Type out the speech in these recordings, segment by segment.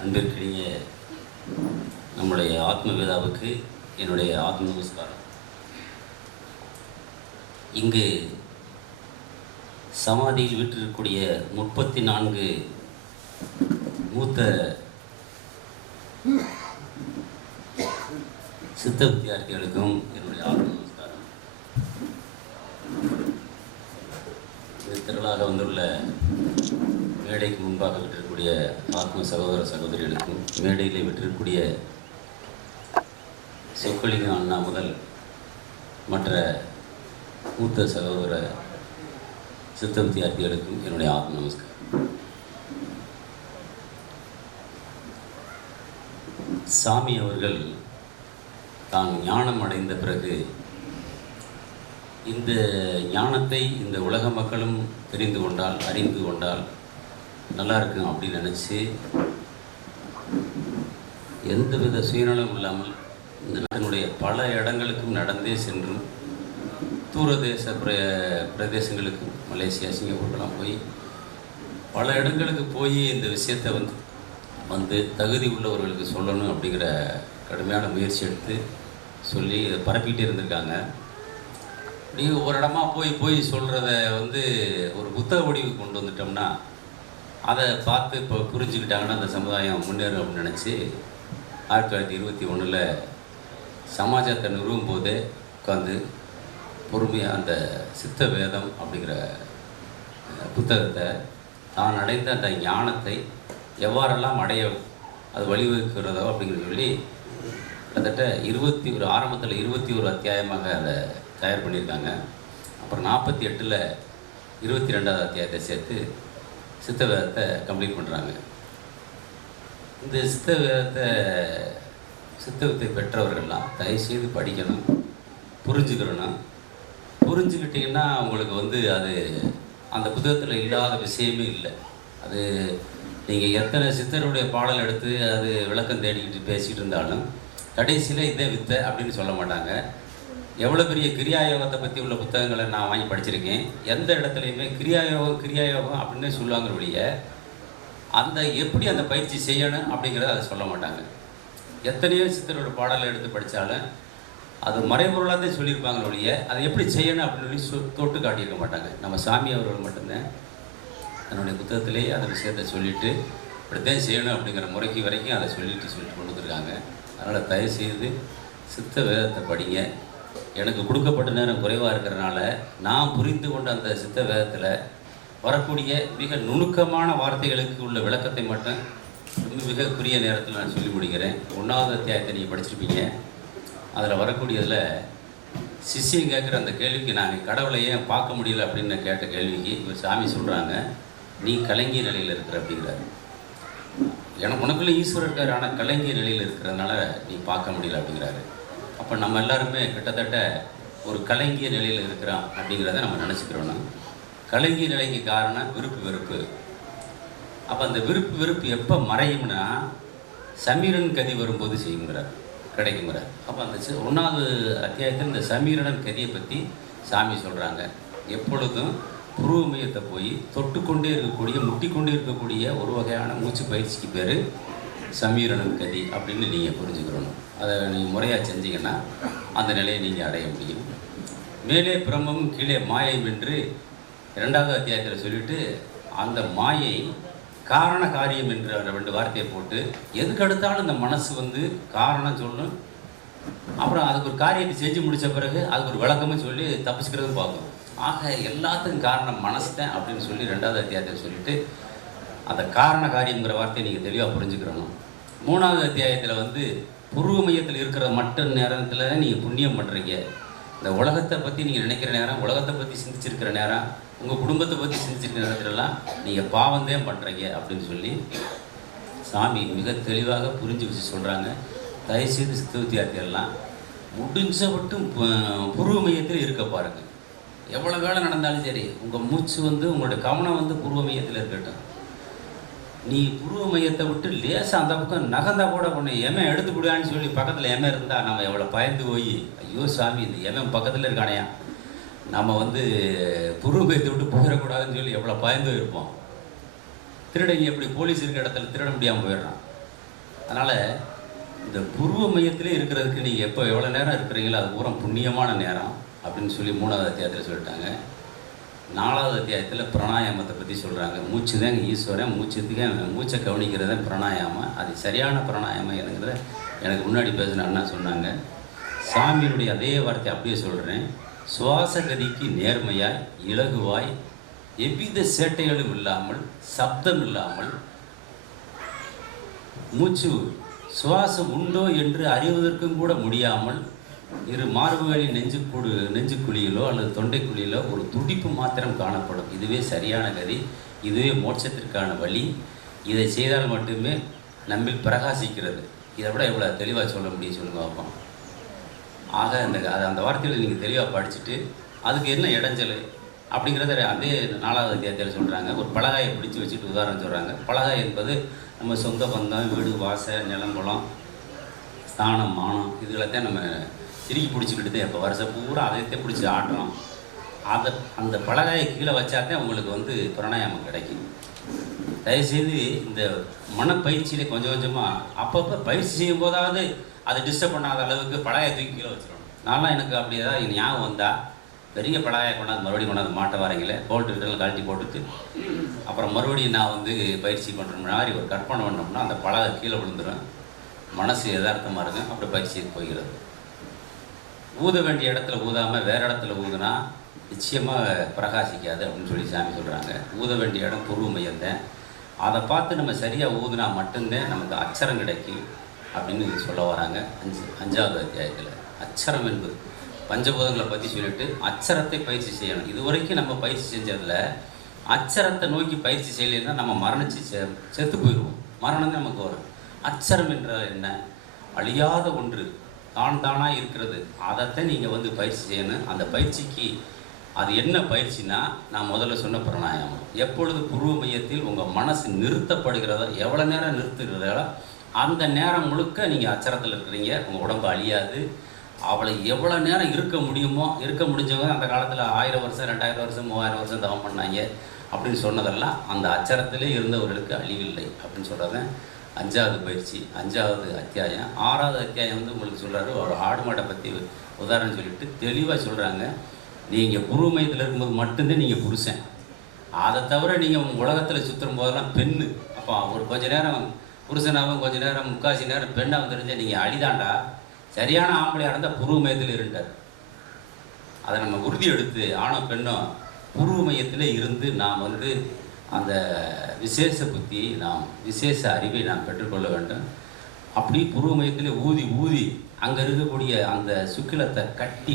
அன்பிற்கினிய நம்முடைய ஆத்மவேதாவுக்கு என்னுடைய ஆத்ம நமஸ்காரம். இங்கு சமாதியில் வீற்றிருக்கக்கூடிய 34 மூத்த சித்த வித்தியார்த்திகளுக்கும் என்னுடைய ஆத்ம நமஸ்காரம். இந்த திரளாக வந்துள்ள மேடைக்கு முன்பாக விட்டிருக்கக்கூடிய ஆத்ம சகோதர சகோதரிகளுக்கும் மேடையிலே விட்டிருக்கக்கூடிய சொக்கலிங்க அண்ணா முதல் மற்ற மூத்த சகோதர சித்த வித்தியார்த்திகளுக்கும் என்னுடைய ஆத்ம நமஸ்காரம். சாமி அவர்கள் தான் ஞானம் அடைந்த பிறகு இந்த ஞானத்தை இந்த உலக மக்களும் தெரிந்து கொண்டால் அறிந்து கொண்டால் நல்லா இருக்கும் அப்படின்னு நினச்சி எந்தவித சுயநலம் இல்லாமல் இந்த நாட்டினுடைய பல இடங்களுக்கும் நடந்தே சென்றும் தூரதேச பிரதேசங்களுக்கும் மலேசியா சிங்கப்பூர்லாம் போய் பல இடங்களுக்கு போய் இந்த விஷயத்தை வந்து தகுதி உள்ளவர்களுக்கு சொல்லணும் அப்படிங்கிற கடுமையான முயற்சி எடுத்து சொல்லி இதை பரப்பிகிட்டே இருந்திருக்காங்க. இப்படி ஒரு இடமா போய் சொல்கிறத ஒரு புத்தக வடிவு கொண்டு வந்துட்டோம்னா அதை பார்த்து இப்போ புரிஞ்சுக்கிட்டாங்கன்னா அந்த சமுதாயம் முன்னேறும் அப்படின்னு நினச்சி 1921 சமாஜத்தை நிறுவும் போதே உட்காந்து பொறுமையாக அந்த சித்த வேதம் அப்படிங்கிற புத்தகத்தை தான் அடைந்த அந்த ஞானத்தை எவ்வாறெல்லாம் அடைய அது வழிவகுக்கிறதோ அப்படிங்கிற சொல்லி கிட்டத்தட்ட ஆரம்பத்தில் 21 அத்தியாயமாக அதை தயார் பண்ணியிருக்காங்க. அப்புறம் 48 22வது அத்தியாயத்தை சேர்த்து சித்த வேதத்தை கம்ப்ளீட் பண்ணுறாங்க. இந்த சித்த வித்தை பெற்றவர்கள்லாம் தயவுசெய்து படிக்கணும், புரிஞ்சுக்கிட்டிங்கன்னா அவங்களுக்கு அது அந்த புத்தகத்தில் இல்லாத விஷயமே இல்லை. அது நீங்கள் எத்தனை சித்தருடைய பாடல் எடுத்து அது விளக்கம் தேடிக்கிட்டு பேசிகிட்டு இருந்தாலும் கடைசியில் இதே வித்தை அப்படின்னு சொல்ல மாட்டாங்க. எவ்வளோ பெரிய கிரியாயோகத்தை பற்றி உள்ள புத்தகங்களை நான் வாங்கி படிச்சிருக்கேன். எந்த இடத்துலையுமே கிரியாயோகம் அப்படின்னு சொல்லுவாங்க ஒழிய அந்த எப்படி அந்த பயிற்சி செய்யணும் அப்படிங்கிறத அதை சொல்ல மாட்டாங்க. எத்தனையோ சித்தரோட பாடலை எடுத்து படித்தாலும் அது மறைபொருளாக தான் சொல்லியிருப்பாங்க ஒழிய அதை எப்படி செய்யணும் அப்படின்னு சொல்லி தொட்டு காட்டியிருக்க மாட்டாங்க. நம்ம சாமி அவர்கள் மட்டும்தான் தன்னுடைய புத்தகத்திலேயே அந்த விஷயத்தை சொல்லிவிட்டு இப்படித்தான் செய்யணும் அப்படிங்கிற முறைக்கு வரைக்கும் அதை சொல்லிட்டு கொண்டு வந்துருக்காங்க. அதனால் தயவுசெய்து சித்த வேதத்தை படிங்க. எனக்கு கொடுக்கப்பட்ட நேரம் குறைவாக இருக்கிறனால நான் புரிந்து கொண்ட அந்த சித்த வேதத்தில் வரக்கூடிய மிக நுணுக்கமான வார்த்தைகளுக்கு உள்ள விளக்கத்தை மட்டும் மிக குறுகிய நேரத்தில் நான் சொல்லி முடிக்கிறேன். 1வது அத்தியாயத்தை நீங்கள் படிச்சிருப்பீங்க. அதில் வரக்கூடியதில் சிஷ்யன் கேட்குற அந்த கேள்விக்கு நாங்கள் கடவுளை ஏன் பார்க்க முடியல அப்படின்னு கேட்ட கேள்விக்கு இவர் சாமி சொல்கிறாங்க, நீ கலங்கிய நிலையில் இருக்கிற அப்படிங்கிறாரு. உனக்குள்ளே ஈஸ்வரர் இருக்கார், ஆனால் கலங்கிய நிலையில் இருக்கிறதுனால நீ பார்க்க முடியல அப்படிங்கிறாரு. அப்போ நம்ம எல்லாருமே கிட்டத்தட்ட ஒரு கலங்கிய நிலையில் இருக்கிறோம் அப்படிங்கிறத நம்ம நினச்சிக்கிறோன்னா, கலங்கிய நிலைக்கு காரணம் விருப்பு வெறுப்பு. அப்போ அந்த விருப்பு வெறுப்பு எப்போ மறையும்னா சமீரன் கதி வரும்போது கிடைக்குங்கிறார். அப்போ அந்த 1வது அத்தியாயத்தில் இந்த சமீரன் கதியை பற்றி சாமி சொல்கிறாங்க. எப்பொழுதும் புருவ மையத்தை போய் தொட்டுக்கொண்டே இருக்கக்கூடிய முட்டிக்கொண்டே இருக்கக்கூடிய ஒரு வகையான மூச்சு பயிற்சிக்கு பேர் சமீரணன் கதி அப்படின்னு நீங்கள் புரிஞ்சுக்கிறணும். அதை நீங்கள் முறையாக செஞ்சீங்கன்னா அந்த நிலையை நீங்கள் அடைய முடியும். மேலே பிரம்மம் கீழே மாயம் என்று 2வது அத்தியாயத்தில் சொல்லிவிட்டு அந்த மாயை காரண காரியம் என்று 2 வார்த்தையை போட்டு எதுக்கு எடுத்தாலும் இந்த மனசு காரணம் சொல்லணும். அப்புறம் அதுக்கு ஒரு காரியத்தை செஞ்சு முடித்த பிறகு அதுக்கு ஒரு விளக்கமும் சொல்லி தப்பிச்சுக்கிறதும் பார்க்கும். ஆக எல்லாத்துக்கும் காரணம் மனசு தான் அப்படின்னு சொல்லி 2வது அத்தியாயத்தில் சொல்லிவிட்டு அந்த காரண காரியங்கிற வார்த்தையை நீங்கள் தெளிவாக புரிஞ்சுக்கிறணும். 3வது அத்தியாயத்தில் புருவ மையத்தில் இருக்கிற மற்ற நேரத்தில் நீங்கள் புண்ணியம் பண்ணுறீங்க. இந்த உலகத்தை பற்றி நீங்கள் நினைக்கிற நேரம், உலகத்தை பற்றி சிந்திச்சிருக்கிற நேரம், உங்கள் குடும்பத்தை பற்றி சிந்திச்சிருக்கிற நேரத்துலலாம் நீங்கள் பாவந்தேன் பண்ணுறீங்க அப்படின்னு சொல்லி சாமி மிக தெளிவாக புரிஞ்சு வச்சு சொல்கிறாங்க. தயவுசெய்து சித்த வித்தியார்த்திகள்லாம் முடிஞ்ச மட்டும் புருவ மையத்தில் இருக்க பாருங்கள். எவ்வளோ வேலை நடந்தாலும் சரி உங்கள் மூச்சு உங்களுடைய கவனம் புருவ மையத்தில் இருக்கட்டும். நீ புருவ மையத்தை விட்டு லேசாக அந்த பக்கம் நகர்ந்தா கூட ஒன்று எமன் எடுத்து விடுவான்னு சொல்லி பக்கத்தில் எமன் இருந்தால் நம்ம எவ்வளோ பயந்து போய் ஐயோ சாமி இந்த எமன் பக்கத்தில் இருக்கானையா நம்ம புருவ மையத்தை விட்டு போயிடக்கூடாதுன்னு சொல்லி எவ்வளோ பயந்து இருப்போம். திருடங்க எப்படி போலீஸ் இருக்கிற இடத்துல திருட முடியாமல் போயிடுறான். அதனால் இந்த புருவ மையத்திலே இருக்கிறதுக்கு நீங்கள் எப்போ எவ்வளோ நேரம் இருக்கிறீங்களோ அது பூரா புண்ணியமான நேரம் அப்படின்னு சொல்லி 3வது அத்தியாயத்தில் சொல்லிட்டாங்க. 4வது அத்தியாயத்தில் பிராணாயாமத்தை பற்றி சொல்கிறாங்க. மூச்சு தான் ஈஸ்வரன், மூச்சை கவனிக்கிறத பிராணாயாமம். அது சரியான பிராணாயாமம் என்னங்கிறத எனக்கு முன்னாடி பேசின அண்ணா சொன்னாங்க. சாமியினுடைய அதே வார்த்தை அப்படியே சொல்கிறேன். சுவாசகதிக்கு நேர்மையாய், இலகுவாய், எவ்வித சேட்டைகளும் இல்லாமல், சப்தம் இல்லாமல், மூச்சு சுவாசம் உண்டோ என்று அறிவதற்கும் கூட முடியாமல், இரு மார்புகளின் நெஞ்சுக்குழியிலோ அல்லது தொண்டைக்குழியிலோ ஒரு துடிப்பு மாத்திரம் காணப்படும். இதுவே சரியான கதி, இதுவே மோட்சத்திற்கான வழி. இதை செய்தால் மட்டுமே நம்மில் பிரகாசிக்கிறது. இதை விட எவ்வளோ தெளிவாக சொல்ல முடியும் சொல்லுங்க பார்ப்போம். ஆக அந்த வார்த்தைகளை நீங்கள் தெளிவாக படிச்சுட்டு அதுக்கு என்ன இடைஞ்சல் அப்படிங்கிறத அதே 4வது அத்தியாயத்தில் சொல்கிறாங்க. ஒரு பலகாயை பிடிச்சி வச்சுட்டு உதாரணம் சொல்கிறாங்க. பலகாய் என்பது நம்ம சொந்த பந்தம், வீடு, வாசல், நிலங்குளம், ஸ்தானம், மானம் இதுகளைத்தான் நம்ம திருக்கி பிடிச்சிக்கிட்டு தான் இப்போ வருஷம் பூரா அதைத்தான் பிடிச்சி ஆட்டுறோம். அந்த பலகாயை கீழே வச்சாதான் உங்களுக்கு பிராணாயாமம் கிடைக்கும். தயவுசெய்து இந்த மனப்பயிற்சியிலே கொஞ்சம் கொஞ்சமாக அப்பப்போ பயிற்சி செய்யும் போதாவது அதை டிஸ்டர்ப் பண்ணாத அளவுக்கு பலகாயை தூக்கி கீழே வச்சிடணும். நான்லாம் எனக்கு அப்படி ஏதாவது ஞாபகம் வந்தால் பெரிய பலகாயை கொண்டாந்து மறுபடியும் கொண்டாந்து மாட்ட வரீங்களே, போல்ட்டு கிட்டலாம் கழட்டி போட்டுட்டு அப்புறம் மறுபடியும் நான் பயிற்சி பண்ணுற மாதிரி ஒரு கற்பனை பண்ணோம்னா அந்த பலகை கீழே விழுந்துடும். மனசு யதார்த்தமாக இருக்கும். அப்படி பயிற்சிக்கு போகிறது. ஊத வேண்டிய இடத்துல ஊதாமல் வேறு இடத்துல ஊதுனா நிச்சயமாக பிரகாசிக்காது அப்படின்னு சொல்லி சாமி சொல்கிறாங்க. ஊத வேண்டிய இடம் புருவ மையம்தான். அதை பார்த்து நம்ம சரியாக ஊதுனா மட்டும்தான் நமக்கு அச்சரம் கிடைக்கும் அப்படின்னு சொல்ல வராங்க 5வது அத்தியாயத்தில். அச்சரம் என்பது பஞ்சபூதங்களை பற்றி சொல்லிட்டு அச்சரத்தை பயிற்சி செய்யணும். இதுவரைக்கும் நம்ம பயிற்சி செஞ்சதில் அச்சரத்தை நோக்கி பயிற்சி செய்யலைன்னா நம்ம மரணிச்சு செத்து போயிடுவோம். மரணம் தான் நமக்கு வரும். அச்சரம் என்றால் என்ன? அழியாத ஒன்று, தானாக இருக்கிறது. அதைத்தான் நீங்கள் பயிற்சி செய்யணும். அந்த பயிற்சிக்கு அது என்ன பயிற்சினா, நான் முதல்ல சொன்ன பிராணாயாமம். எப்பொழுது புருவ மையத்தில் உங்கள் மனசு நிறுத்தப்படுகிறதோ, எவ்வளோ நேரம் நிறுத்துகிறதோ அந்த நேரம் முழுக்க நீங்கள் அச்சரத்தில் இருக்கிறீங்க. உங்கள் உடம்பு அழியாது. அவளை எவ்வளோ நேரம் இருக்க முடியுமோ, இருக்க முடிஞ்சவங்க அந்த காலத்தில் 1000 வருஷம் 2000 வருஷம் 3000 வருஷம் தவம் பண்ணாங்க அப்படின்னு சொன்னதெல்லாம் அந்த அச்சரத்திலே இருந்தவர்களுக்கு அழிவில்லை அப்படின்னு சொல்கிறது 5வது பயிற்சி. 5வது அத்தியாயம். 6வது அத்தியாயம் உங்களுக்கு சொல்கிறாரு. ஒரு ஆடு மாடை பற்றி உதாரணம் சொல்லிட்டு தெளிவாக சொல்கிறாங்க. நீங்கள் புருவ மையத்தில் இருக்கும்போது மட்டும்தான் நீங்கள் புருஷன். அதை தவிர நீங்கள் உலகத்தில் சுற்றும் போதெல்லாம் பெண்ணு. அப்போ ஒரு கொஞ்ச நேரம் புருஷனாகவும் கொஞ்ச நேரம் முக்காசி நேரம் பெண்ணாகவும் தெரிஞ்சால் நீங்கள் அழிதாண்டா. சரியான ஆம்பளையாக இருந்தால் புருவ மையத்தில் இருந்தார். அதை நம்ம உறுதி எடுத்து ஆணோ பெண்ணோ புருவ மையத்தில் இருந்து நாம் அந்த விசேஷ புத்தியை விசேஷ அறிவை நாம் பெற்றுக்கொள்ள வேண்டும். அப்படி புருவ மையத்தில் ஊதி ஊதி அங்கே இருக்கக்கூடிய அந்த சுக்கிலத்தை கட்டி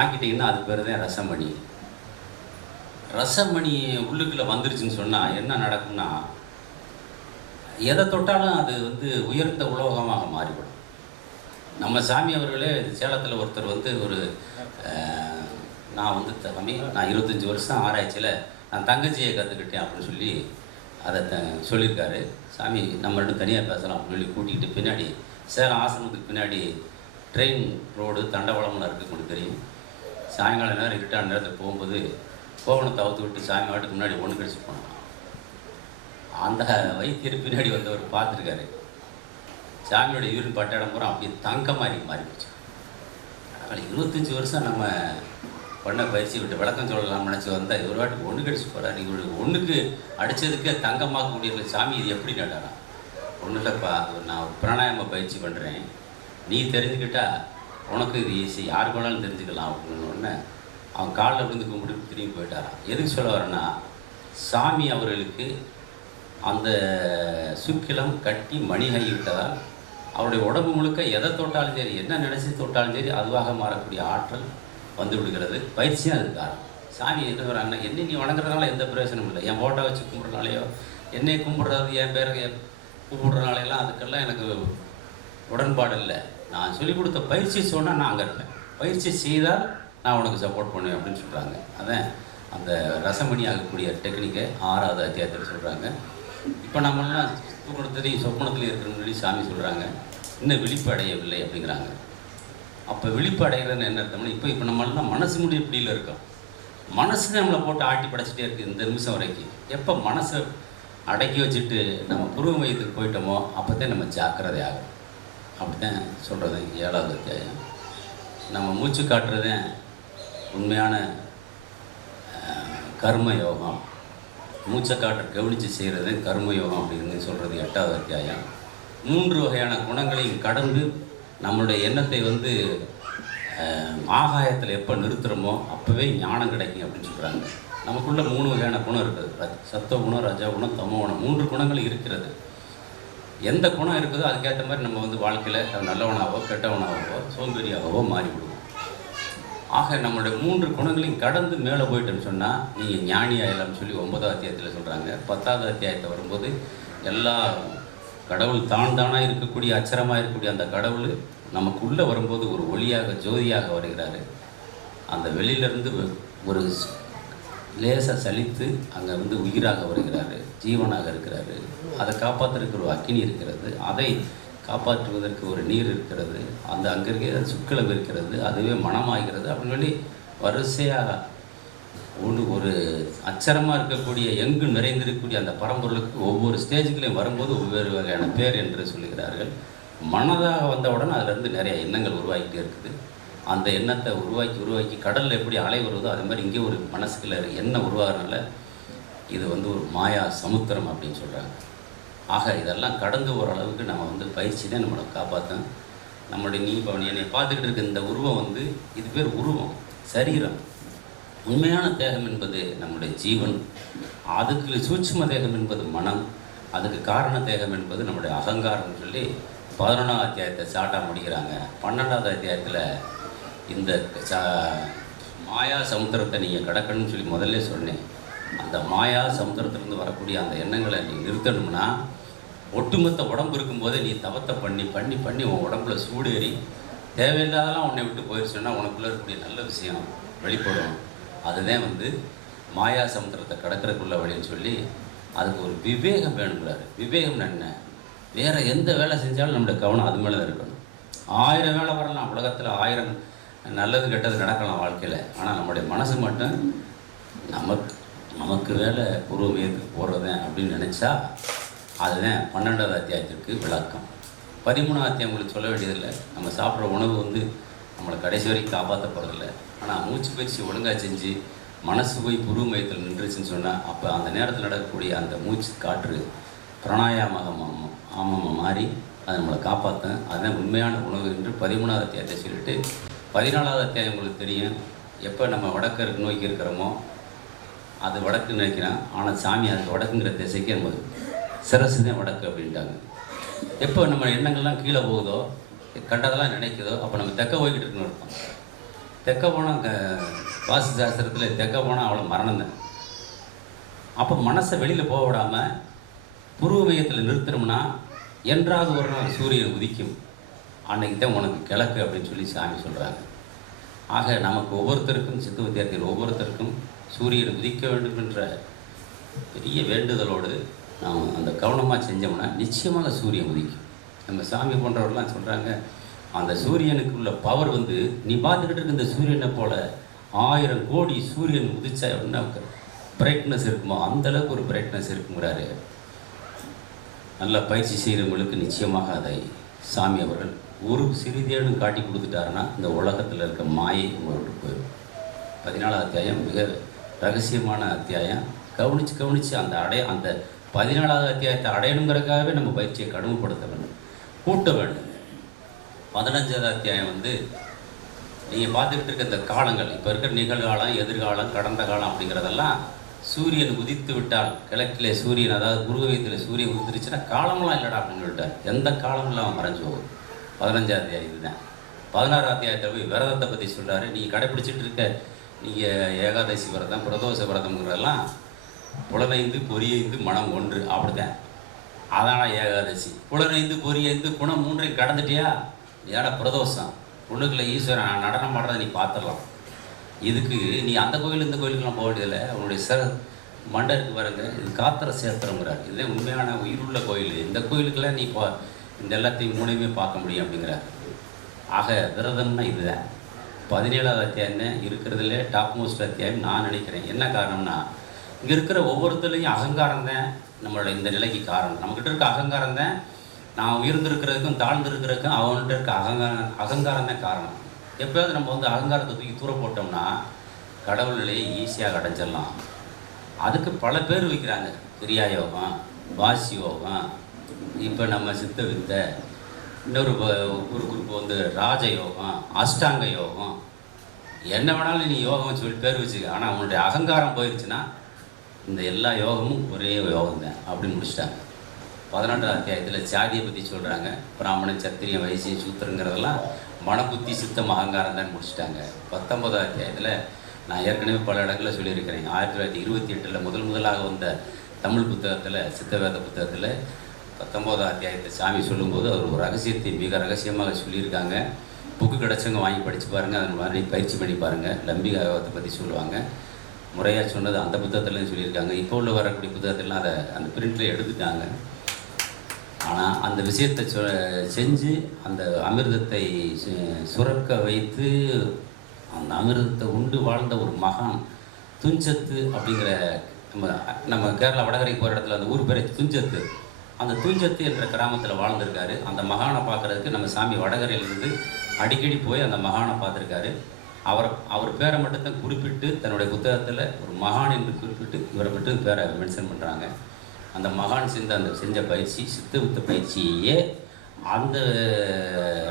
ஆக்கிட்டிங்கன்னா அது பேர் தான் ரசமணி. ரசமணி உள்ளுக்குள்ளே வந்துருச்சுன்னு சொன்னால் என்ன நடக்கும்னா, எதை தொட்டாலும் அது உயர்ந்த உலோகமாக மாறிவிடும். நம்ம சாமி அவர்களே சேலத்தில் ஒருத்தர் ஒரு நான் நான் 25 வருஷம் ஆராய்ச்சியில் நான் தங்கச்சியை கற்றுக்கிட்டேன் அப்படின்னு சொல்லி அதை சொல்லியிருக்காரு. சாமி நம்மள்ட்ட தனியாக பேசலாம் அப்படின்னு சொல்லி கூட்டிகிட்டு பின்னாடி சேலம் ஆசிரமத்துக்கு பின்னாடி ட்ரெயின் ரோடு தண்டவாளம்னு இருக்குது, உங்களுக்கு தெரியும். சாயங்காலம் நேரம் இருட்டான நேரத்தில் போகும்போது கோவணத்தை அவுத்து விட்டு சாமி வாட்டுக்கு முன்னாடி ஒன்று கடிச்சு போனான். அந்த வைத்தியர் பின்னாடி வந்தவர் பார்த்துருக்காரு. சாமியோட யூரின் பட்ட இடம் பூரா அப்படியே தங்க மாதிரி மாறிடுச்சு. அதனால் 25 வருஷம் நம்ம பண்ண பயிற்சி விட்டு விளக்கம் சொல்லலாம் நினச்சி வந்தால் ஒரு வாட்டுக்கு ஒன்று கடிச்சு போகிறார். நீங்கள் ஒன்றுக்கு அடித்ததுக்கே தங்கமாக்கக்கூடிய சாமி இது எப்படி நடாலாம்? ஒன்றும் இல்லைப்பா, நான் ஒரு பிராணாயாம பயிற்சி பண்ணுறேன், நீ தெரிஞ்சுக்கிட்டா உனக்கு இது ஈஸி, யாருக்கு வேணாலும் தெரிஞ்சுக்கலாம் அப்படின்னு ஒன்று அவன் காலில் விழுந்து கும்பிட்டு திரும்பி போயிட்டாரான். எதுக்கு சொல்ல வரேன்னா, சாமி அவர்களுக்கு அந்த சுக்கிலம் கட்டி மணிகை விட்டதால் அவருடைய உடம்பு முழுக்க எதை தொட்டாலும் சரி, என்ன நினச்சி தொட்டாலும் சரி, அதுவாக மாறக்கூடிய ஆற்றல் வந்து விடுகிறது. பயிற்சியாக அது காரணம். சாமி என்ன சொல்கிறாங்கன்னா, என்னை நீ வணங்குறதுனால எந்த பிரயோஜனமும் இல்லை. என் ஃபோட்டோ வச்சு கும்பிட்றனாலையோ, என்னை கும்பிட்றது, என் பேரை கும்பிட்றனாலையெல்லாம் அதுக்கெல்லாம் எனக்கு உடன்பாடு இல்லை. நான் சொல்லிக் கொடுத்த பயிற்சி சொன்னால் நான் அங்கே இருப்பேன். பயிற்சி செய்தால் நான் உனக்கு சப்போர்ட் பண்ணுவேன் அப்படின்னு சொல்கிறாங்க. அதான் அந்த ரசமணி ஆகக்கூடிய டெக்னிக்கை 6வது அத்தியாயத்தில் சொல்கிறாங்க. இப்போ நம்மளாம் தூக்கத்துலேயும் சொப்பனத்துலேயும் இருக்கிறன்னு சொல்லி சாமி சொல்கிறாங்க. இன்னும் விழிப்பு அடையவில்லை அப்படிங்கிறாங்க. அப்போ விழிப்பு அடைகிறதுன்னு என்ன அர்த்தம்னா, இப்போ நம்மளாம் மனசு முடிய பிடியில் இருக்கோம். மனசு நம்மளை போட்டு ஆட்டி படைச்சிட்டே இருக்குது இந்த நிமிஷம் வரைக்கும். எப்போ மனசை அடக்கி வச்சுட்டு நம்ம புருவ மையத்துக்கு போயிட்டோமோ அப்போதான் நம்ம ஜாக்கிரதை ஆகும். அப்படித்தான் சொல்கிறது 7வது அத்தியாயம். நம்ம மூச்சு காட்டுறதே உண்மையான கர்ம யோகம். மூச்சை காற்று கவனித்து செய்கிறது கர்மயோகம் அப்படின்னு சொல்கிறது 8வது அத்தியாயம். 3 வகையான குணங்களையும் கடந்து நம்மளுடைய எண்ணத்தை வந்து ஆகாயத்தில் எப்போ நிறுத்துகிறோமோ அப்போவே ஞானம் கிடைக்கும் அப்படின்னு சொல்கிறாங்க. நமக்குள்ளே 3 வகையான குணம் இருக்குது. சத்துவ குணம், ரஜ குணம், தமோ குணம். 3 குணங்கள் இருக்கிறது. எந்த குணம் இருக்குதோ அதுக்கேற்ற மாதிரி நம்ம வந்து வாழ்க்கையில் நல்லவனாகவோ கெட்டவனாகவோ சோம்பேறியாகவோ மாறிவிடுவோம். ஆக நம்மளுடைய 3 குணங்களையும் கடந்து மேலே போயிட்டோன்னு சொன்னால் நீங்கள் ஞானி ஆகலாம்னு சொல்லி 9வது அத்தியாயத்தில் சொல்கிறாங்க. 10வது அத்தியாயத்தை வரும்போது எல்லா கடவுள் தானாக இருக்கக்கூடிய அச்சரமாக இருக்கக்கூடிய அந்த கடவுள் நமக்குள்ளே வரும்போது ஒரு ஒளியாக ஜோதியாக வருகிறாரு. அந்த வெளியிலேருந்து ஒரு லேசாக சலித்து அங்கே வந்து உயிராக வருகிறாரு, ஜீவனாக இருக்கிறாரு. அதை காப்பாற்றுறதுக்கு ஒரு அக்கினி இருக்கிறது, அதை காப்பாற்றுவதற்கு ஒரு நீர் இருக்கிறது, அந்த அங்கே இருக்கிற சுக்களம் இருக்கிறது, அதுவே மனமாகிறது அப்படின்னு சொல்லி வரிசையாக ஒரு அச்சரமாக இருக்கக்கூடிய எங்கு நிறைந்திருக்கக்கூடிய அந்த பரம்பொருளுக்கு ஒவ்வொரு ஸ்டேஜுகளையும் வரும்போது ஒவ்வொரு வகையான பேர் என்று சொல்லுகிறார்கள். மனதாக வந்தவுடன் அதிலிருந்து நிறைய எண்ணங்கள் உருவாகிட்டே இருக்குது. அந்த எண்ணத்தை உருவாக்கி கடலில் எப்படி அலை வருவதோ அது மாதிரி இங்கே ஒரு மனசுக்குள்ள எண்ணம் உருவாகிறனால இது வந்து ஒரு மாயா சமுத்திரம் அப்படின்னு சொல்கிறாங்க. ஆக இதெல்லாம் கடந்து ஓரளவுக்கு நம்ம வந்து பயிற்சி தான் நம்மளை காப்பாற்றும். நம்மளுடைய நீ இப்போ என்னை பார்த்துக்கிட்டு இருக்க இந்த உருவம் வந்து இது பேர் உருவம், சரீரம். உண்மையான தேகம் என்பது நம்முடைய ஜீவன், அதுக்கு சூட்சும தேகம் என்பது மனம், அதுக்கு காரண தேகம் என்பது நம்முடைய அகங்காரம்னு சொல்லி 11வது அத்தியாயத்தை சாட்டாக முடிக்கிறாங்க. 12வது அத்தியாயத்தில் இந்த மாயா சமுத்திரத்தை நீங்கள் கடக்கணும்னு சொல்லி முதல்ல சொன்னேன். அந்த மாயா சமுத்திரத்திலிருந்து வரக்கூடிய அந்த எண்ணங்களை நீ நிறுத்தணும்னா ஒட்டுமொத்த உடம்பு இருக்கும்போதே நீ தவத்தை பண்ணி பண்ணி பண்ணி உன் உடம்புல சூடேறி தேவையில்லாதெல்லாம் உன்னை விட்டு போயிடுச்சுன்னா உனக்குள்ளே இருக்கக்கூடிய நல்ல விஷயம் வெளிப்படும். அதுதான் வந்து மாயா சமுத்திரத்தை கடக்கிறதுக்குள்ள வழின்னு சொல்லி அதுக்கு ஒரு விவேகம் வேணுங்கிறாரு. விவேகம் என்ன? வேறு எந்த வேலை செஞ்சாலும் நம்மளுடைய கவனம் அது மேலே தான் இருக்கணும். 1000 வேலை வரலாம் உலகத்தில், 1000 நல்லது கெட்டது நடக்கலாம் வாழ்க்கையில். ஆனால் நம்முடைய மனசு மட்டும் நமக்கு வேலை பூர்வமயத்துக்கு போகிறது அப்படின்னு நினச்சா அதுதான் 12வது அத்தியாயத்திற்கு விளக்கம். 13வது அத்தியாயம் உங்களுக்கு சொல்ல வேண்டியதில்லை. நம்ம சாப்பிட்ற உணவு வந்து நம்மளை கடைசி வரைக்கும் காப்பாற்ற போகிறதில்ல. ஆனால் மூச்சு பயிற்சி ஒழுங்காக செஞ்சு மனசு போய் பூர்வ மையத்தில் நின்றுச்சுன்னு சொன்னால் அப்போ அந்த நேரத்தில் நடக்கக்கூடிய அந்த மூச்சு காற்று ஆமாம் மாறி அதை நம்மளை காப்பாற்றும். அதுதான் உண்மையான உணவு என்று 13வது அத்தியாயத்தை சொல்லிட்டு 14வது அத்தியாயம் உங்களுக்கு தெரியும். எப்போ நம்ம வடக்கு நோக்கி இருக்கிறோமோ அது வடக்கு நினைக்கிறான். ஆனால் சாமி அதுக்கு வடக்குங்கிற திசைக்கு நம்ம சிரசு தான் வடக்கு அப்படின்ட்டாங்க. எப்போ நம்ம எண்ணங்கள்லாம் கீழே போகுதோ கண்டதெல்லாம் நினைக்குதோ அப்போ நம்ம தெற்க போய்கிட்டு இருக்குன்னு அர்த்தம். தெற்க போனால் வாஸ்து சாஸ்திரத்தில் தெற்க போனால் அவ்வளோ மரணம் தான். அப்போ மனசை வெளியில் போக விடாமல் பூர்வ மையத்தில் நிறுத்தினோம்னா என்றாவது ஒரு நாள் சூரியன் உதிக்கும், அன்னைக்கு தான் உனக்கு கிழக்கு அப்படின்னு சொல்லி சாமி சொல்கிறாங்க. ஆக நமக்கு ஒவ்வொருத்தருக்கும் சித்த வித்தியார்த்திகள் ஒவ்வொருத்தருக்கும் சூரியன் உதிக்க வேண்டும் என்ற பெரிய வேண்டுதலோடு நாம் அந்த கவனமாக செஞ்சோம்னா நிச்சயமாக சூரியன் உதிக்கும். நம்ம சாமி போன்றவர்கள்லாம் சொல்கிறாங்க அந்த சூரியனுக்கு உள்ள பவர் வந்து நீ பார்த்துக்கிட்டு இருக்க இந்த சூரியனை போல் 1000 கோடி சூரியன் உதிச்சா அப்படின்னா பிரைட்னஸ் இருக்குமோ அந்தளவுக்கு ஒரு பிரைட்னஸ் இருக்குங்கிறாரு. நல்லா பயிற்சி செய்கிறவங்களுக்கு நிச்சயமாக அதை சாமி அவர்கள் ஒரு சிறிதேனும் காட்டி கொடுத்துட்டாருன்னா இந்த உலகத்தில் இருக்க மாயை உங்களோட போயிடும். 14வது அத்தியாயம் மிக ரகசியமான அத்தியாயம். கவனித்து அந்த 14வது அத்தியாயத்தை அடையணுங்கிறதுக்காகவே நம்ம பயிற்சியை கடுமைப்படுத்த வேண்டும், கூட்ட வேண்டும். 15வது அத்தியாயம் வந்து நீங்கள் பார்த்துக்கிட்டு இருக்க இந்த காலங்கள், இப்போ இருக்கிற நிகழ்காலம், எதிர்காலம், கடந்த காலம் அப்படிங்கிறதெல்லாம் சூரியன் உதித்து விட்டால் கிழக்கிலே சூரியன், அதாவது பூர்வமயத்தில் சூரியன் உதித்துருச்சுன்னா காலமெல்லாம் இல்லைடா அப்படின்னு சொல்லிட்டார். எந்த காலமும் இல்லாமல் மறைஞ்சு போகுது. 15வது அத்தியாயம் இதுதான். 16வது அத்தியாயத்தில் போய் விரதத்தை பற்றி சொல்கிறாரு. நீங்கள் கடைப்பிடிச்சிட்டு இருக்க நீங்கள் ஏகாதசி விரதம், பிரதோஷ விரதம்ங்கிறதெல்லாம் புலனைந்து பொரியைந்து மனம் ஒன்று அப்படித்தான். அதான ஏகாதசி. புலனைந்து பொரியைந்து குணம் 3ஐயும் கடந்துட்டியா ஏடா பிரதோஷம். பொண்ணுக்குள்ள ஈஸ்வரன் நடனம் ஆடுறதை நீ பார்த்துடலாம். இதுக்கு நீ அந்த கோயில் இந்த கோயிலுக்கெல்லாம் போக வேண்டியதில்லை. அவனுடைய மண்டருக்கு பாருங்க, இது காத்திர சேத்திரங்கிறார். இதுதான் உண்மையான உயிருள்ள கோயில். இந்த கோயிலுக்கெல்லாம் நீ இந்த எல்லாத்தையும் 3ஐயுமே பார்க்க முடியும் அப்படிங்கிறார். ஆக விரதம்னா இதுதான். 17வது அத்தியாயம் இருக்கிறதுல டாப் மோஸ்ட் அத்தியாயம் நான் நினைக்கிறேன். என்ன காரணம்னா இங்கே இருக்கிற ஒவ்வொருத்தர்லையும் அகங்காரம் தான் நம்மளோட இந்த நிலைக்கு காரணம். நம்மக்கிட்ட இருக்க அகங்காரம் தான் நான் உயர்ந்திருக்கிறதுக்கும் தாழ்ந்திருக்கிறதுக்கும் அவன்கிட்ட இருக்க அகங்காரம் தான் காரணம். எப்போயாவது நம்ம வந்து அகங்காரத்தை தூக்கி தூர போட்டோம்னா கடவுள் நிலையை ஈஸியாக அடைஞ்சிடலாம். அதுக்கு பல பேர் வைக்கிறாங்க. கிரியா யோகம், வாசி யோகம், இப்போ நம்ம சித்த வித்தை, இன்னொரு ஒரு குரூப் வந்து ராஜயோகம், அஷ்டாங்க யோகம், என்ன வேணாலும் நீ யோகம் சொல்லி பேர் வச்சுக்க. ஆனால் அவனுடைய அகங்காரம் போயிடுச்சுன்னா இந்த எல்லா யோகமும் ஒரே யோகம் தான் அப்படின்னு முடிச்சிட்டாங்க. 14ஆம் அத்தியாயத்தில் சாதியை பற்றி சொல்கிறாங்க. பிராமணன், சத்திரியன், வைசியன், சூத்திரங்கிறதெல்லாம் மனபுத்தி சித்தம் அகங்காரம் தான் முடிச்சிட்டாங்க. 19ஆம் அத்தியாயத்தில் நான் ஏற்கனவே பல இடங்களில் சொல்லியிருக்கிறேன். 1928 முதலாக வந்த தமிழ் புத்தகத்தில், சித்தவேத புத்தகத்தில் 19ஆம் அத்தியாயத்தை சாமி சொல்லும்போது அவர் ஒரு ரகசியத்தை மிக ரகசியமாக சொல்லியிருக்காங்க. புக்கு கிடச்சவங்க வாங்கி படித்து பாருங்கள், அதன் மாதிரி பயிற்சி பண்ணி பாருங்கள். லம்பிகாவத்தை பற்றி சொல்லுவாங்க. முறையாக சொன்னது அந்த புத்தகத்துலேயும் சொல்லியிருக்காங்க. இப்போ உள்ள வரக்கூடிய புத்தகத்திலாம் அதை அந்த பிரிண்டில் எடுத்துட்டாங்க. ஆனால் அந்த விஷயத்தை செஞ்சு அந்த அமிர்தத்தை சுரக்க வைத்து அந்த அமிர்தத்தை உண்டு வாழ்ந்த ஒரு மகான் துஞ்சத்து அப்படிங்கிற நம்ம கேரளா வடகரைக்கு போகிற இடத்துல அந்த ஊர் பேரை துஞ்சத்து. அந்த துஞ்சத்து என்ற கிராமத்தில் வாழ்ந்திருக்காரு. அந்த மகானை பார்க்குறதுக்கு நம்ம சாமி வடகரையிலிருந்து அடிக்கடி போய் அந்த மகானை பார்த்துருக்காரு. அவர் பேரை மட்டும்தான் குறிப்பிட்டு தன்னுடைய புத்தகத்தில் ஒரு மகான் என்று குறிப்பிட்டு இவரை மட்டும் பேரை மென்ஷன் பண்ணுறாங்க. அந்த மகான் செஞ்ச பயிற்சி சித்த வித்த பயிற்சியே அந்த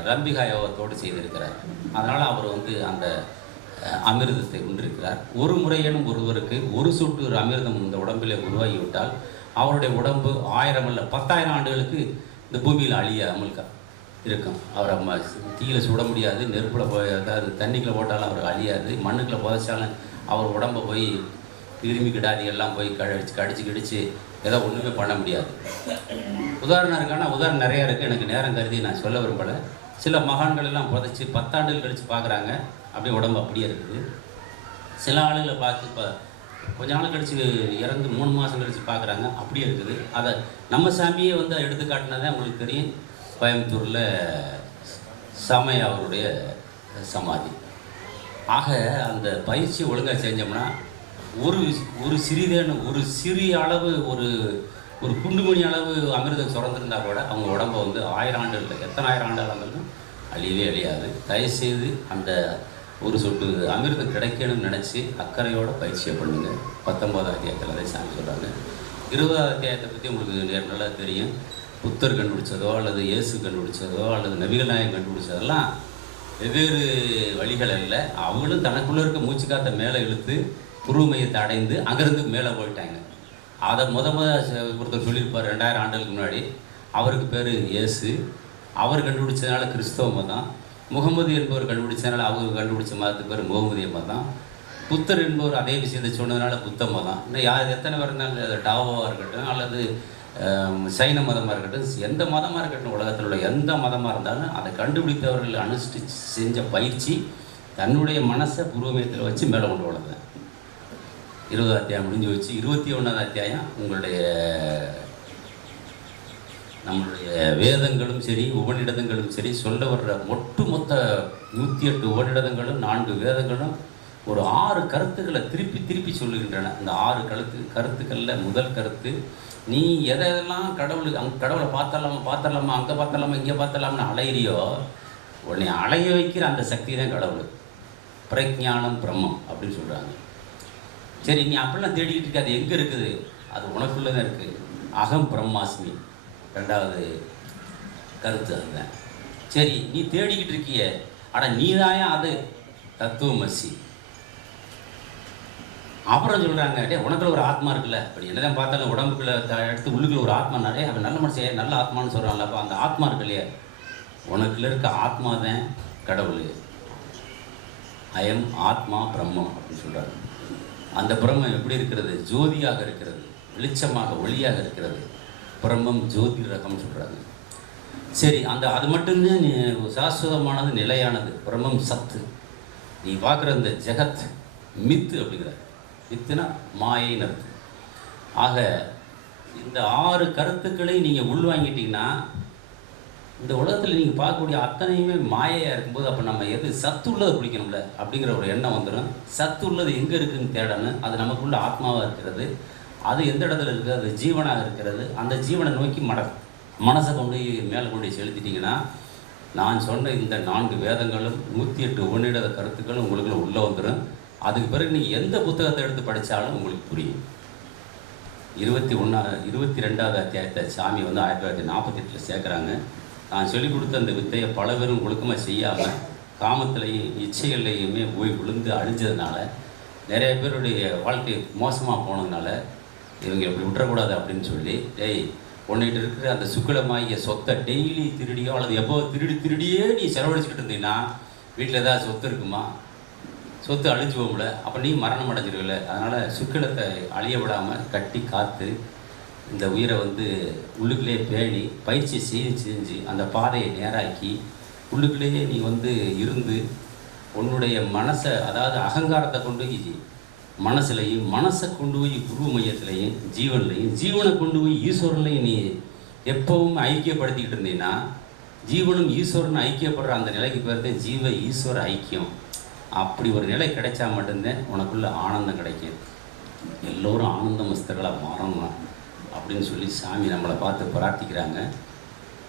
ரம்பிகா யோகத்தோடு செய்திருக்கிறார். அதனால் அவர் வந்து அந்த அமிர்தத்தை உண்டிருக்கிறார். ஒரு முறையேனும் ஒருவருக்கு ஒரு சொட்டு அமிர்தம் இந்த உடம்பில் உருவாகிவிட்டால் அவருடைய உடம்பு 1000 அல்ல 10,000 ஆண்டுகளுக்கு இந்த பூமியில் அழியாமல் இருக்கும். அவரை தீயில சுட முடியாது, நெருப்பில் போய் அதாவது தண்ணிக்குள்ளே போட்டாலும் அவர் அழியாது, மண்ணுக்குள்ளே புதைச்சாலும் அவர் உடம்பை போய் கிருமி கிடாதி எல்லாம் போய் கடிச்சு ஏதோ ஒன்றுமே பண்ண முடியாது. உதாரணம் இருக்கானா உதாரணம் நிறையா இருக்குது. எனக்கு நேரம் கருதி நான் சொல்ல விரும்பலை. சில மகான்கள் எல்லாம் புதைச்சி 10 ஆண்டுகள் கழித்து பார்க்குறாங்க, அப்படியே உடம்பு அப்படியே இருக்குது. சில ஆளுகளை பார்த்து இப்போ கொஞ்ச நாள் கழித்து இறந்து 3 மாதம் கழித்து பார்க்குறாங்க, அப்படியே இருக்குது. அதை நம்ம சாமியே வந்து எடுத்து காட்டினதான் உங்களுக்கு தெரியும். கோயம்புத்தூரில் சமய அவருடைய சமாதி. ஆக அந்த பயிற்சி ஒழுங்காக செஞ்சோம்னா ஒரு சிறிதேனும் ஒரு சிறிய அளவு ஒரு குண்டுமணி அளவு அமிர்தம் சுரந்திருந்தா கூட அவங்க உடம்பை வந்து 1000 ஆண்டுகள் எத்தனை 1000 ஆண்டு ஆனாலும் அழியவே அழியாது. தயவுசெய்து அந்த ஒரு சொட்டு அமிர்தம் கிடைக்கணும்னு நினச்சி அக்கறையோட பயிற்சியை பண்ணுங்க. 19ஆம் அத்தியாயத்தில் அதை சாமி சொல்கிறாங்க. 20ஆம் அத்தியாயத்தை பற்றி உங்களுக்கு நல்லா தெரியும். புத்தர் கண்டுபிடிச்சதோ அல்லது இயேசு கண்டுபிடிச்சதோ அல்லது நபிகள் நாயகம் கண்டுபிடிச்சதெல்லாம் வெவ்வேறு வழிகள் இல்லை. அவங்களும் தனக்குள்ளே இருக்க மூச்சு காற்றை மேலே இழுத்து புருவ மையத்தை அடைந்து அங்கேருந்து மேலே போயிட்டாங்க. அதை ஒருத்தர் சொல்லியிருப்பார் 2000 ஆண்டுகளுக்கு முன்னாடி. அவருக்கு பேர் இயேசு. அவர் கண்டுபிடிச்சதுனால கிறிஸ்தவ மதம். முகமது என்பவர் கண்டுபிடிச்சதுனால அவர் கண்டுபிடிச்ச மதத்துக்கு பேர் முகமதிய மதம். புத்தர் என்பவர் அதே விஷயத்தை சொன்னதுனால புத்த மதம். இன்னும் எத்தனை பேர் இருந்தாலும் டாவோவாக இருக்கட்டும் அல்லது சைன மதமாக இருக்கட்டும், எந்த மதமாக இருக்கட்டும், உலகத்தில் உள்ள எந்த மதமாக இருந்தாலும் அதை கண்டுபிடித்தவர்கள் அனுஷ்டிச்சு செஞ்ச பயிற்சி தன்னுடைய மனசை பூர்வமயத்தில் வச்சு மேலே கொண்டு வளர்ந்தேன். 20ஆம் அத்தியாயம் முடிஞ்சு வச்சு 21ஆம் அத்தியாயம் நம்மளுடைய வேதங்களும் சரி உபநிடதங்களும் சரி சொல்ல வர்ற ஒட்டுமொத்த 108 உபநிடதங்களும் 4 வேதங்களும் ஒரு 6 கருத்துக்களை திருப்பி சொல்லுகின்றன. அந்த 6 கருத்துக்களில் முதல் கருத்து, நீ எதெல்லாம் கடவுளை பார்த்தரலாமா அங்கே பார்த்தரலாமா இங்கே பார்த்தரலாம்னு அலையிறியோ உன்னை அலைய வைக்கிற அந்த சக்தி தான் கடவுள். பிரஞானம் பிரம்மம் அப்படின்னு சொல்கிறாங்க. சரி, நீ அப்படிலாம் தேடிக்கிட்டு இருக்க, அது எங்கே இருக்குது? அது உனக்குள்ளே தான் இருக்குது. அகம் பிரம்மாஸ்மி 2வது கருத்து அதுதான். சரி, நீ தேடிக்கிட்டு இருக்கிய, ஆனால் நீ தாயா அது தத்துவமசி. அப்புறம் சொல்கிறாங்க, டே உனக்குள்ள ஒரு ஆத்மா இருக்குல்ல, அப்படி என்னதான் பார்த்தாலும் உடம்புக்குள்ள எடுத்து உள்ளுக்குள்ள ஒரு ஆத்மா நிறைய அவன் நல்ல மனுஷன் நல்ல ஆத்மான்னு சொல்கிறான்ல. அப்போ அந்த ஆத்மா இருக்கு இல்லையா, உனக்குள்ள இருக்க ஆத்மா தான் கடவுள். அயம் ஆத்மா பிரம்மம் அப்படின்னு சொல்கிறாரு. அந்த பிரம்மம் எப்படி இருக்கிறது? ஜோதியாக இருக்கிறது, வெளிச்சமாக ஒளியாக இருக்கிறது. பிரம்மம் ஜோதி ரகம் சொல்கிறாங்க. சரி, அது மட்டும்தான் சாஸ்வதமானது, நிலையானது. பிரம்மம் சத்து. நீ பார்க்குற இந்த ஜெகத் மித்து அப்படிங்கிறார். மித்துனா மாயைன்னு அர்த்தம். ஆக இந்த 6 கருத்துக்களை நீங்கள் உள்வாங்கிட்டீங்கன்னா இந்த உலகத்தில் நீங்கள் பார்க்கக்கூடிய அத்தனையுமே மாயையாக இருக்கும்போது அப்போ நம்ம எது சத்து உள்ளதை பிடிக்கணும்ல அப்படிங்கிற ஒரு எண்ணம் வந்துடும். சத்து உள்ளது எங்கே இருக்குதுன்னு தேடணும். அது நமக்குள்ள ஆத்மாவாக இருக்கிறது. அது எந்த இடத்துல இருக்குது, அது ஜீவனாக இருக்கிறது. அந்த ஜீவனை நோக்கி மனசை கொண்டு மேலே கொண்டு செலுத்திட்டிங்கன்னா, நான் சொன்ன இந்த 4 வேதங்களும் 108 உபநிடத கருத்துக்களும் உங்களுக்குள்ள உள்ளே வந்துடும். அதுக்கு பிறகு நீங்கள் எந்த புத்தகத்தை எடுத்து படித்தாலும் உங்களுக்கு புரியும். 22வது அத்தியாயத்தை சாமி வந்து 1948 சேர்க்குறாங்க. நான் சொல்லிக் கொடுத்த அந்த வித்தையை பல பேரும் ஒழுக்கமாக செய்யாமல் காமத்திலையும் இச்சைகள்லையுமே போய் விழுந்து அழிஞ்சதுனால நிறைய பேருடைய வாழ்க்கை மோசமாக போனதுனால இவங்க இப்படி விட்டுறக்கூடாது அப்படின்னு சொல்லி, உன்னிட்டு இருக்கிற அந்த சுக்கிலமாகிய சொத்தை டெய்லி திருடியோ அல்லது எப்போ திருடியே நீ செலவழிச்சுக்கிட்டு இருந்தீங்கன்னா வீட்டில் ஏதாவது சொத்து இருக்குமா? சொத்து அழிஞ்சு போகல, அப்போ நீ மரணம் அடைஞ்சிருவில்ல. அதனால் சுக்கிலத்தை அழிய விடாமல் கட்டி காத்து இந்த உயிரை வந்து உள்ளுக்குள்ளேயே பேணி பயிற்சி செஞ்சு அந்த பாதையை நேராக்கி உள்ளுக்குள்ளேயே நீ வந்து இருந்து உன்னுடைய மனசை, அதாவது அகங்காரத்தை கொண்டு போய் மனசுலையும், மனசை கொண்டு போய் குரு மையத்திலையும், ஜீவன்லையும், ஜீவனை கொண்டு போய் ஈஸ்வரன்லையும் நீ எப்பவும் ஐக்கியப்படுத்திக்கிட்டு இருந்தீங்கன்னா, ஜீவனும் ஈஸ்வரன் ஐக்கியப்படுற அந்த நிலைக்கு பேர் தான் ஜீவ ஈஸ்வர ஐக்கியம். அப்படி ஒரு நிலை கிடைச்சா மட்டும்தான் உனக்குள்ள ஆனந்தம் கிடைக்கும். எல்லோரும் ஆனந்த மஸ்தர்களாக மாறணும் அப்படின்னு சொல்லி சாமி நம்மளை பார்த்து பிரார்த்திக்கிறாங்க.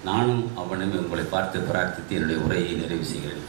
நானும் அவனுமே உங்களை பார்த்து பிரார்த்தித்து என்னுடைய உரையை நிறைவு செய்கிறேன்.